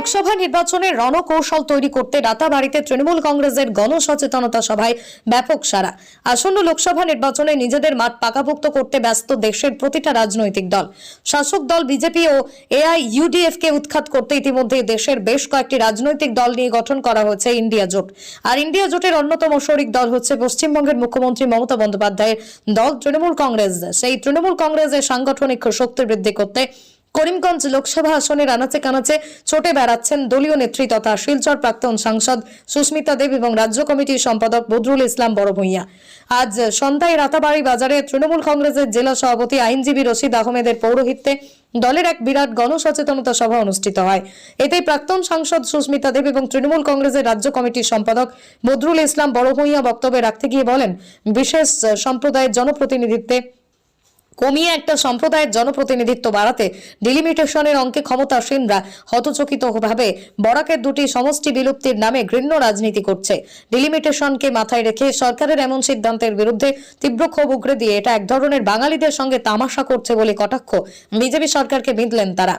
লোকসভা নির্বাচনের রণকৌশল তৈরি করতে রাতাবাড়িতে তৃণমূল কংগ্রেসের গণসচেতনতা সভায় ব্যাপক সাড়া। আসন্ন লোকসভা নির্বাচনে নিজেদের মাঠ পাকাপোক্ত করতে ব্যস্ত দেশের প্রতিটা রাজনৈতিক দল। শাসক দল বিজেপি ও এআইইউডিএফ কে উৎখাত করতে ইতিমধ্যে দেশের বেশ কয়েকটি রাজনৈতিক দল নিয়ে গঠন করা হয়েছে ইন্ডিয়া জোট। আর ইন্ডিয়া জোটের অন্যতম শরিক দল হচ্ছে পশ্চিমবঙ্গের মুখ্যমন্ত্রী মমতা বন্দ্যোপাধ্যায়ের দল তৃণমূল কংগ্রেস। সেই তৃণমূল কংগ্রেসের সাংগঠনিক শক্তি বৃদ্ধি করতে করিমগঞ্জ লোকসভা আসনের আনাচে কানাচে ছোটে বেড়াচ্ছেন দলীয় নেত্রী তথা শিলচর প্রাক্তন সাংসদ সুস্মিতা দেব এবং রাজ্য কমিটির সম্পাদক বদরুল ইসলাম বড়ভূঁইয়া। আজ সন্ধ্যায় রাতাবাড়ি বাজারে তৃণমূল কংগ্রেসের জেলা সভাপতি আইনজীবী রশিদ আহমেদের পৌরোহিত্যে দলের এক বিরাট গণসচেতনতা সভা অনুষ্ঠিত হয়। এতে প্রাক্তন সাংসদ সুস্মিতা দেব এবং তৃণমূল কংগ্রেসের রাজ্য কমিটির সম্পাদক বদরুল ইসলাম বড়ভূঁইয়া বক্তব্য রাখতে গিয়ে বলেন, বিশেষ সম্প্রদায়ের জনপ্রতিনিধিত্বে কমিয়ে একটা সম্প্রদায়ের জনপ্রতিনিধিত্ব বাড়াতে ডিলিমিটেশনের অঙ্কে ক্ষমতাসীনরা হতচকিতভাবে বরাকের দুটি সমষ্টি বিলুপ্তির নামে ঘৃণ্য রাজনীতি করছে। ডিলিমিটেশনকে মাথায় রেখে সরকারের এমন সিদ্ধান্তের বিরুদ্ধে তীব্র ক্ষোভ উগরে দিয়ে এটা এক ধরনের বাঙালিদের সঙ্গে তামাশা করছে বলে কটাক্ষ বিজেপি সরকারকে বিঁধলেন তারা।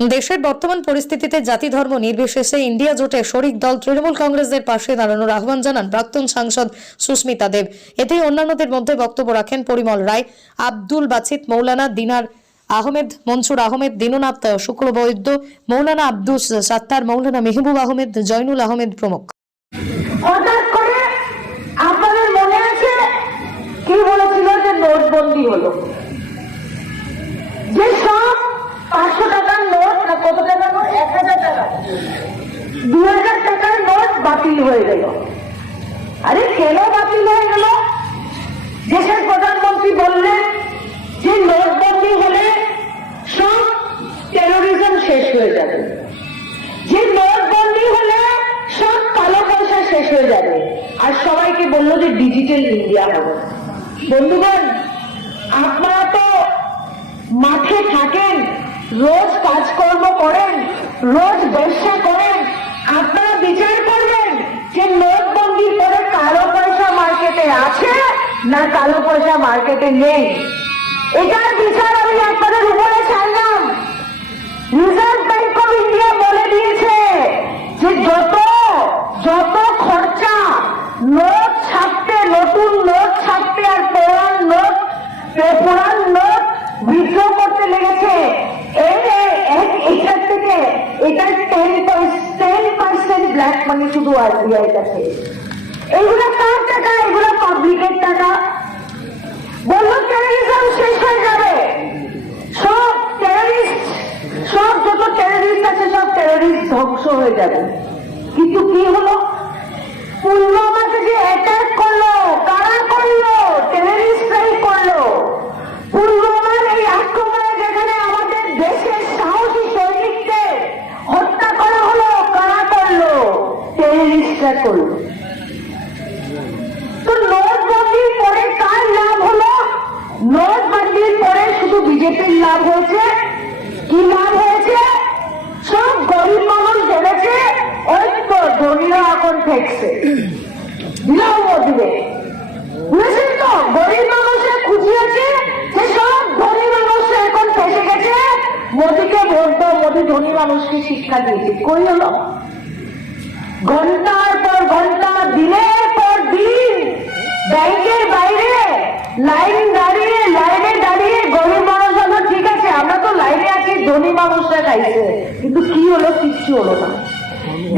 দেশের বর্তমান পরিস্থিতিতে জাতি ধর্ম নির্বিশেষে ইন্ডিয়া জোটের শরিক দল তৃণমূল কংগ্রেসের পাশে দাঁড়ানোর আহ্বান জানান প্রাক্তন সাংসদ সুস্মিতা দেব। এতেই অন্যান্যদের মধ্যে বক্তব্য রাখেন পরিমল রায়, আব্দুল বাছিত, মৌলানা দিনার আহমেদ, মনসুর আহমেদ, দীননাথ শুক্লবৈদ্য, মৌলানা আব্দুস সাত্তার, মৌলানা মেহবুব আহমেদ, জয়নুল আহমেদ প্রমুখ। হঠাৎ করে আপনাদের মনে আছে কি বলেছিল যে নোটবন্দি হলো, যে সব 500 টাকার নোট না কত টাকার নোট, 1000 টাকা 2000 টাকার নোট বাতিল হয়ে গেল। আরে কেন বাতিল হয়ে গেল? দেশের প্রধানমন্ত্রী বললেন যে নোটবন্দি হলে সব টেরোরিজম শেষ হয়ে যাবে, যে নোটবন্দি হলে সব কালো পয়সা শেষ হয়ে যাবে, আর সবাইকে বললো যে ডিজিটাল ইন্ডিয়া হবে। বন্ধুগণ, আপনারা তো মাঠে থাকেন, রোজ কাজকর্ম করেন, রোজ ব্যবসা করেন, আপনারা বিচার করবেন যে নোটবন্দির পরে কালো পয়সা মার্কেটে আছে না কালো পয়সা মার্কেটে নেই। এটার বিচার আমি আপনাদের উপরে চাইলাম। রিজার্ভ ব্যাংক অফ ইন্ডিয়া বলে দিয়েছে যে যত খরচা নোট ছাপতে, নতুন নোট ছাপতে আর পুরান নোট বিদ্রো করতে লেগেছে, এটার থেকে এটা 10% ব্ল্যাক মানি শুধু আরবিআই কাছে। এগুলো কার টাকা? এগুলো পাবলিকের টাকা। বললো টেরোরিজম শেষ হয়ে যাবে, সব যত টেরোরিস্ট আছে সব টেরোরিস্ট ধ্বংস হয়ে যাবে। কিন্তু কি হলো? পুলওয়ামাকে যে অ্যাটাক করলো, কারা করলো? টেরোরিস্টরাই করলো। পুলওয়ামার এই আক্রমণে যেখানে আমাদের দেশের সাহসী সৈনিকদের হত্যা করা হলো, কারা করলো? টেরোরিস্টরা করলো। তো নোটবন্দির পরে কার লাভ হলো? নোটবন্দির পরে শুধু বিজেপির লাভ হয়েছে। কি লাভ হয়েছে? সব গরিব মানুষ জেনেছে, ওই তো ধনীরা এখন ঠেকছে, বুঝেছেন তো? গরিব মানুষে খুঁজিয়েছে যে সব ধনী মানুষ এখন ফেসে গেছে, মোদীকে বলতো, মোদী ধনী মানুষকে শিক্ষা দিয়েছে। কই হলো? ঘন্টার পর ঘন্টা, দিনের পর দিন ব্যাংকের বাইরে লাইনে দাঁড়িয়ে গরিব মানুষ হলো, ঠিক আছে আমরা তো লাইনে আছি, ধনী মানুষরা খাইছে, কিন্তু কি হলো? কিচ্ছু হলো না,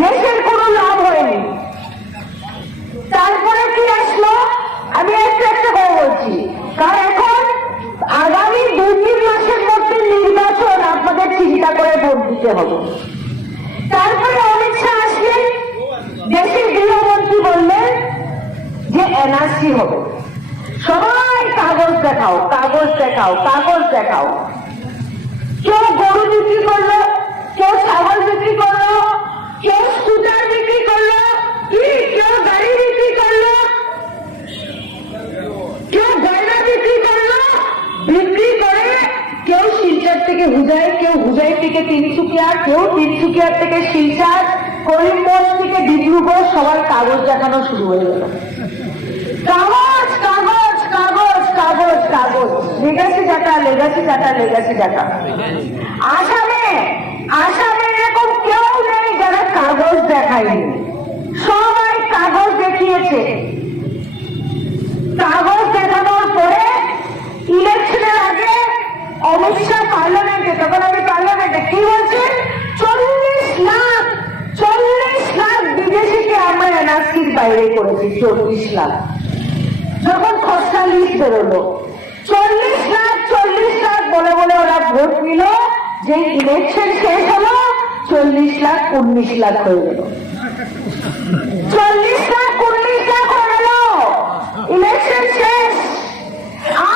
দেশের কোনো লাভ হয়নি। তারপরে কি আসলো? আমি একটা কথা বলছি, কারণ এখন আগামী 2-3 মাসের মধ্যে নির্বাচন, আপনাদের চিন্তা করে ভোট দিতে হবে। তারপরে অমিত শাহ আসলেন, দেশের গৃহমন্ত্রী বললেন যে এনআরসি হবে। সবাই কাগজ দেখাও, কাগজ দেখাও, কাগজ দেখাও। কেউ গরু বিক্রি করলো, কেউ ছাগল বিক্রি করলো, কেউ স্কুটার বিক্রি করলো, কেউ গাড়ি বিক্রি করলো, কেউ গয়না বিক্রি করলো, বিক্রি করে কেউ শিলচর থেকে হুজাই, কেউ হুজাই থেকে তিনসুকিয়া, কেউ তিনসুকিয়ার থেকে শিলচর, করিমগঞ্জ থেকে ডিব্রুগড়, সবার কাগজ দেখানো শুরু হয়ে গেল। কাগজ কাগজ কাগজ কাগজ কাগজ, legacy data, legacy data, legacy data. আসামে আসামে এরকম কেউ নেই যারা কাগজ দেখায়নি, সবাই কাগজ দেখিয়েছে। কাগজ দেখানোর পরে ইলেকশনের আগে অমিত শাহ পার্লামেন্টে, তখন আমি পার্লামেন্টে কি বলছে, 40 লাখ বিদেশিকে আমরা এনআরসির বাইরে করেছি। 40 লাখ যখন খসড়া লিস্ট বেরোলো, 40 লাখ বলে বলে ওরা ভোট নিল। যে ইলেকশন শেষ হলো 40 লাখ 19 লাখ হয়ে গেল। 40 লাখ 19 লাখ হয়ে গেল, ইলেকশন শেষ।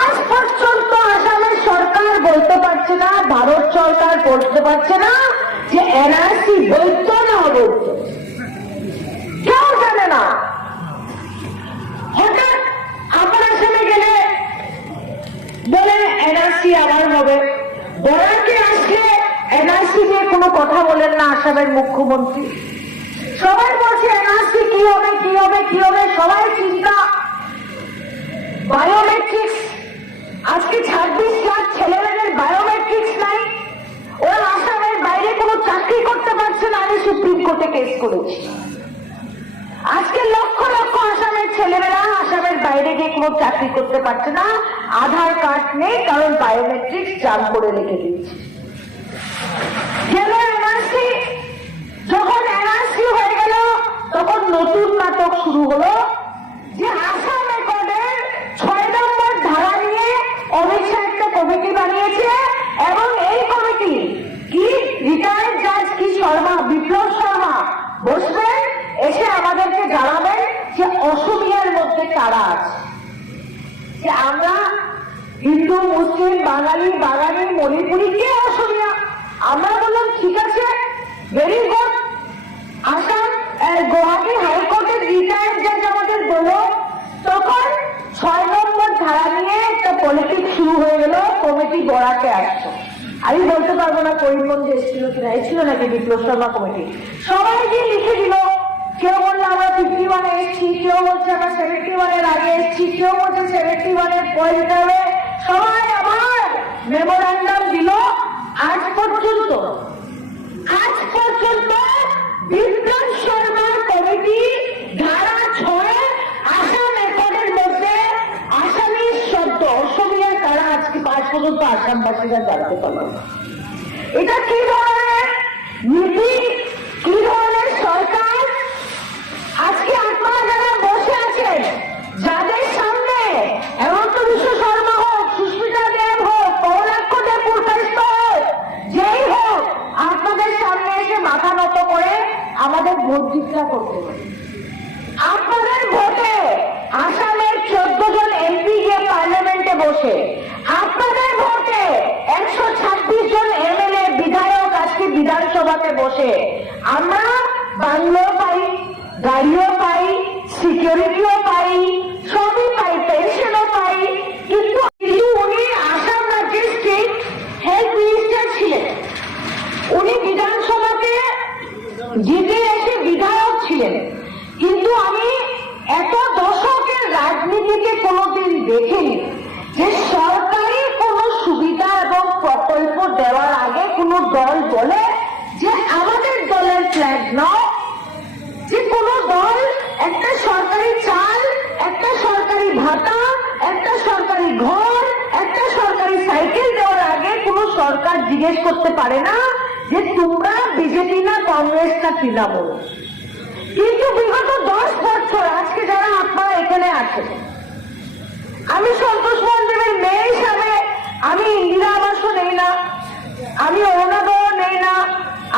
আজ পর্যন্ত আসামের সরকার বলতে পারছে না, ভারত সরকার বলতে পারছে না যে এনআরসি বৈধ না অবৈধ, কেউ জানে না। হঠাৎ আবার আসামে গেলে বলে এনআরসি আবার হবে, বরাকে আসলে এনআরসি নিয়ে কোনো কথা বলেন না আসামের মুখ্যমন্ত্রী। সবাই বলছে এনআরসি কি হবে কি হবে কি হবে, সবাই চিন্তা। বায়োমেট্রিক্স, আজকে 26 লাখ ছেলেমেয়েদের বায়োমেট্রিক্স নাই, ওরা আসামের বাইরে কোনো চাকরি করতে পারছে না। আমি সুপ্রিম কোর্টে কেস করেছি। আজকে লক্ষ লক্ষ আসামের ছেলেমেয়েরা আসামের বাইরে গিয়ে কোনো চাকরি করতে পারছে না, আধার কার্ড নেই, কারণ বায়োমেট্রিক্স জাম করে রেখে দিচ্ছে। গেল এনআরসি, যখন এনআরসি হয়ে গেল তখন নতুন নাটক শুরু হলো যে আসাম রেকর্ডের 6 নম্বর ধারা নিয়ে অমিত শাহ একটা কমিটি বানিয়েছে, এবং এই কমিটি কি রিটায়ার্ড জাজ কি শর্মা, বিপ্লব শর্মা বসবেন, এসে আমাদেরকে জানাবেন যে অসমিয়ার মধ্যে কারা আছে। যে আমরা হিন্দু, মুসলিম, বাঙালি, মণিপুরি, কে অসমিয়া? আমরা বললাম ঠিক আছে, ভেরি গুড। আসাম গুয়াহাটি হাইকোর্টের রিটায়ার্ড জাজ আমাদের বলল, তখন 6 নম্বর ধারা নিয়ে একটা পলিটিক্স শুরু হয়ে গেল। কমিটি বরাকে আসছে, আমি বলতে পারবো না করিমগঞ্জে এসেছিল কিনা, এসেছিল নাকি বিপ্লব শর্মা কমিটি, সবাই গিয়ে লিখে দিল। কেউ বললো আমরা 51 এসেছি, কেউ বলছে আমরা 71 আগে এসেছি, কেউ বলছে 71 পরে যেতে হবে। সবাই আবার মেমোরান্ডাম দিল। আজ পর্যন্ত বিপ্লব শর্মার কমিটি ধারা 6 আসাম রেকর্ডের মধ্যে আসামি শব্দ অসমিয়া তারা আজকে 5 পর্যন্ত আসামবাসীরা জানতে পারল। এটা কি ধরনের নীতি, কি ধরনের সরকার? আজকে আপনারা যারা বসে আছেন, যাদের সামনে হেমন্ত বিশ্ব শর্মা হোক, সুস্মিতা দেব হোক, কমলাক্ষ দেব পুরকায়স্থ হোক, যেই হোক, আপনাদের সামনে এসে মাথা নত করে আমাদের ভোট জিজ্ঞাসা করতে হবে। আপনাদের ভোটে আসামের 14 জন এমপি গিয়ে পার্লামেন্টে বসে, আপনাদের ভোটে 126 জন এমএলএ বিধায়ক আজকে বিধানসভাতে বসে আমরা বাংলো পাই, গাড়িও পাই, সিকিউরিটিও পাই, সবই পাই, পেনশনও পাই। কিন্তু উনি আসাম রাজ্যের স্টেট হেলথ মিনিস্টার ছিলেন, উনি বিধানসভাতে জিতে এসে বিধায়ক ছিলেন। কিন্তু আমি এত দশকের রাজনীতিতে কোনোদিন দেখিনি যে সরকারি কোনো সুবিধা এবং প্রকল্প দেওয়ার আগে কোনো দল বলে যে আমাদের দলের ফ্ল্যাগ নাও, যে কোনো দল একটা সরকারি চাল, একটা সরকারি ভাতা, একটা সরকারি ঘর, একটা সরকারি সাইকেল দেওয়ার আগে কোনো সরকার জিজ্ঞেস করতে পারে না যে তোমরা বিজেপি না কংগ্রেস না তৃণমূল। কিন্তু বিগত 10 বছর আজকে যারা আপনারা এখানে আছেন, আমি সন্তোষ মোহন দেবের মেয়ে হিসাবে আমি ইন্দিরা আবাসও নেই না, আমি অরুণোদয় নেই না,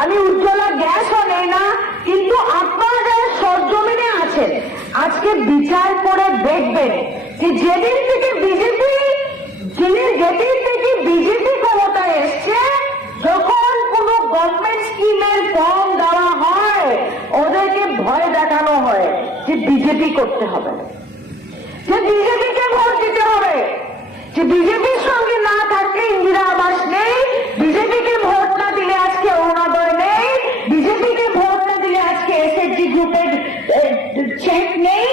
আমি উজ্জ্বলা গ্যাসও নেই না। কিন্তু আপনারা যারা সরজমিনে আছেন, আজকে বিচার করে দেখবেন যে যেদিন থেকে বিজেপি ক্ষমতায় এসছে, যখন কোন গভর্নমেন্ট স্কিমের ফর্ম দেওয়া হয় ওদেরকে ভয় দেখানো হয় যে বিজেপি করতে হবে, যে বিজেপিকে ভোট দিতে হবে, যে বিজেপির সঙ্গে না থাকলে ইন্দিরা আবাস নেই, বিজেপিকে ভোট না দিলে আজকে অরুণোদয় নেই, বিজেপিকে ভোট না দিলে আজকে এসএসজি গ্রুপের চেক নেই,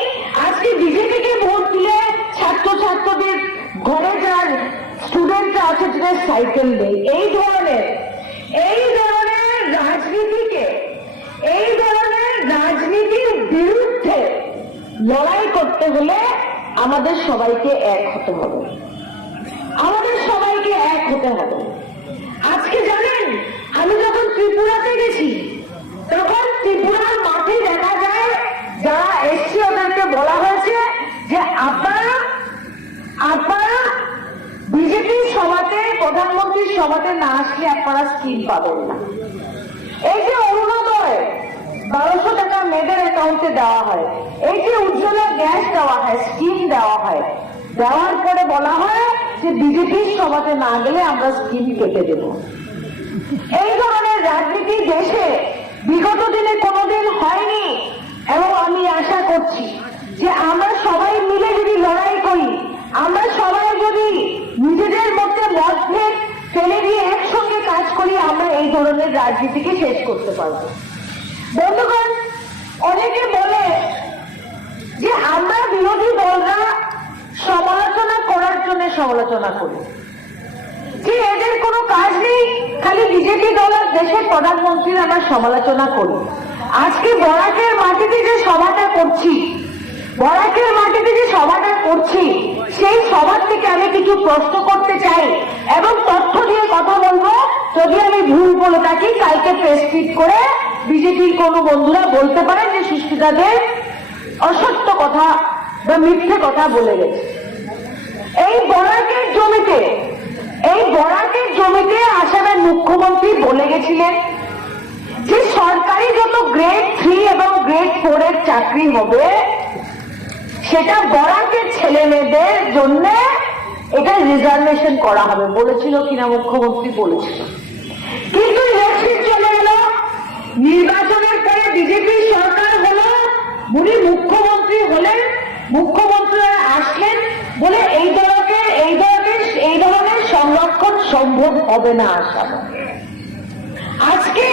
আজকে বিজেপিকে ভোট দিলে ছাত্রছাত্রীদের ঘরে যার স্টুডেন্টরা আছে তাদের সাইকেল নেই। এই ধরনের এই ধরনের রাজনীতির বিরুদ্ধে লড়াই করতে হলে আমাদের সবাইকে এক হতে হবে, আমাদের সবাইকে এক হতে হবে। আজকে জানেন, আমি যখন ত্রিপুরাতে গেছি তখন ত্রিপুরার মাঠে দেখা যায় যারা এসছে ওদেরকে বলা হয়েছে যে আপনারা বিজেপির সভাতে, প্রধানমন্ত্রীর সভাতে না আসলে আপনারা স্কিম পাবেন না। এই যে অরুণোদয় 1200 টাকা মেয়েদের অ্যাকাউন্টে দেওয়া হয়, এই যে উজ্জ্বলা গ্যাস দেওয়া হয়, স্কিম দেওয়া হয়, দেওয়ার পরে বলা হয় যে বিজেপির সভাতে না গেলে আমরা স্কিম কেটে দেব। এই ধরনের রাজনীতি দেশে বিগত দিনে কোনোদিন হয়নি এবং আমি আশা করছি যে আমরা সবাই মিলে যদি লড়াই করি, আমরা সবাই যদি নিজেদের মধ্যে মতভেদ ফেলে দিয়ে একসঙ্গে কাজ করি, আমরা এই ধরনের রাজনীতিকে শেষ করতে পারবো। বন্ধুগণ, অনেকে বলে যে আমরা বিরোধী দলরা সমালোচনা করার জন্য সমালোচনা করি, যে এদের কোনো কাজ নেই, খালি বিজেপি দল আর দেশের প্রধানমন্ত্রীর আমরা সমালোচনা করি। আজকে বরাকের মাটিতে যে সভাটা করছি, সেই সভার থেকে আমি কিছু প্রশ্ন করতে চাই এবং তথ্য দিয়ে কথা বলবো। যদি আমি ভুল বলে থাকি, কালকে প্রেস মিট করে বিজেপির কোনো বন্ধুরা বলতে পারেন যে সুস্মিতা দেব অসত্য কথা বা মিথ্যে কথা বলে গেছে। এই বরাকের জমিতে আসামের মুখ্যমন্ত্রী বলে গেছিলেন যে সরকারি যত গ্রেড 3 এবং গ্রেড 4 এর চাকরি হবে সেটা বরাকের ছেলে মেয়েদের জন্য এটা রিজার্ভেশন করা হবে, বলেছিল কিনা মুখ্যমন্ত্রী বলেছিল। কিন্তু ইলেকশন চলে গেল, নির্বাচনের পরে বিজেপি সরকার হলো, উনি মুখ্যমন্ত্রী হলেন, মুখ্যমন্ত্রীরা আসলেন বলে এই ধরনের সংরক্ষণ সম্ভব হবে না আসামে। আজকে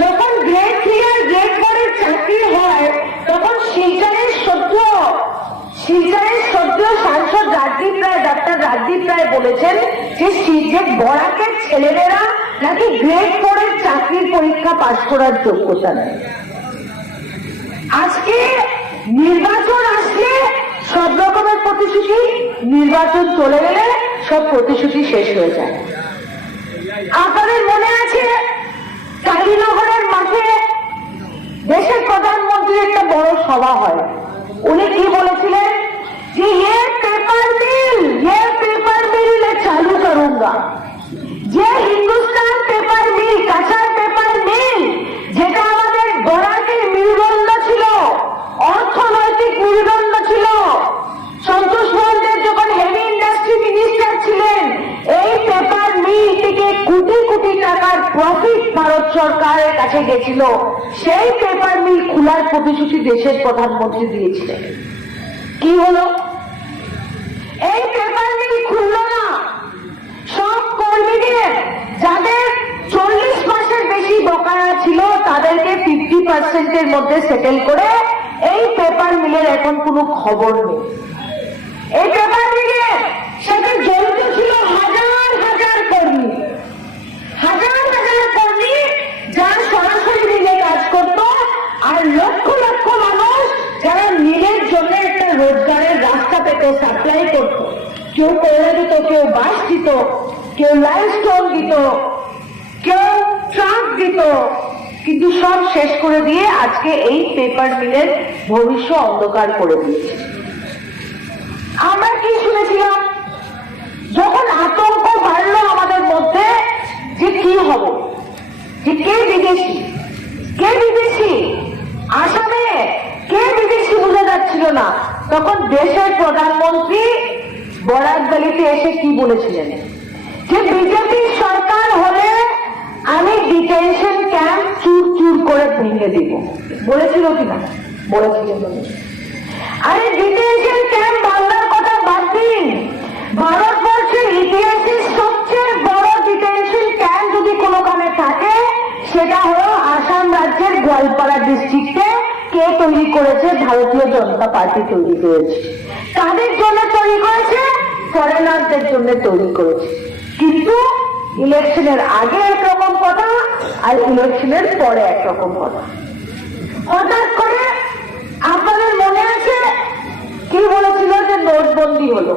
যখন গ্রেড 3 আর গ্রেড 4 এর চাকরি হয়, তখন শিলচরের সদ্য সাংসদ ডাক্তার রাজদীপ রায় বলেছেন যে বরাকের ছেলেমেয়েরা নাকি গ্রেড 4 এর চাকরির পরীক্ষা পাশ করার যোগ্যতা নেই। আজকে নির্বাচন আসলে সব রকমের প্রতিশ্রুতি, নির্বাচন চলে গেলে সব প্রতিশ্রুতি শেষ হয়ে যায়। আপনাদের মনে আছে কালীনগরের মাঠে দেশের প্রধানমন্ত্রীর একটা বড় সভা হয়, উনি কি বলেছিলেন যে ये पेपर मिल चालू करूंगा। যে Hindustan paper mill, Cachar paper mill, যেটা আমাদের বরাকের মেরুদণ্ড ছিল, অর্থনৈতিক মেরুদণ্ড ছিল, সন্তোষ মহন্তের যখন হেভি ইন্ডাস্ট্রি মিনিস্টার ছিলেন, এই পেপার মিল থেকে কোটি কোটি টাকার প্রফিট ভারত সরকারের কাছে গেছিল। সেই পেপার মিল খোলার প্রতিশ্রুতি দেশের প্রধানমন্ত্রী দিয়েছিলেন। কি হলো? এই পেপার মিল খুলল না। সব কর্মীদের যাদের 40 মাসের বেশি বকেয়া ছিল তাদেরকে 50% এর মধ্যে সেটেল করে এই পেপার মিলের এখন কোনো খবর নেই। এই পেপার মিলের সাথে জড়িত ছিল হাজার হাজার কর্মী, যারা সরাসরি মিলে কাজ করত, আর লক্ষ লক্ষ মানুষ যারা মিলের জন্য একটা রোজগারের রাস্তা পেত, সাপ্লাই করত। কেউ কয়লা দিত, কেউ বাঁশ দিত, কেউ লাইমস্টোন দিত, কেউ ট্রাক দিত, কিন্তু সব শেষ করে দিয়ে আজকে এই পেপার মিলের ভবিষ্যৎ অন্ধকার করে দিয়েছে। আমরা কি শুনেছিলাম যখন আতঙ্ক বাড়লো আমাদের মধ্যে যে কি হবে, যে কে বিদেশি আসামে কে বিদেশি বোঝা যাচ্ছিল না, তখন দেশের প্রধানমন্ত্রী বরাকভ্যালিতে এসে কি বলেছিলেন যে বিজেপি সরকার হলে আমি ডিটেনশন ক্যাম্প চুর করে ভেঙে দিব। বলেছিল কিনা? বলেছিলেন। আরে ডিটেনশন ক্যাম্প ভাঙার কথা বাদ দিন, ভারতবর্ষের ইতিহাসের সবচেয়ে বড় ডিটেনশন ক্যাম্প যদি কোনোখানে থাকে সেটা হলো আসাম রাজ্যের গোয়ালপাড়া ডিস্ট্রিক্টে। কে তৈরি করেছে? ভারতীয় জনতা পার্টি তৈরি করেছে। কাদের জন্য তৈরি করেছে? ফরেনারদের জন্য তৈরি করেছে। কিন্তু ইলেকশনের আগে একরকম কথা আর ইলেকশনের পরে একরকম কথা। হলো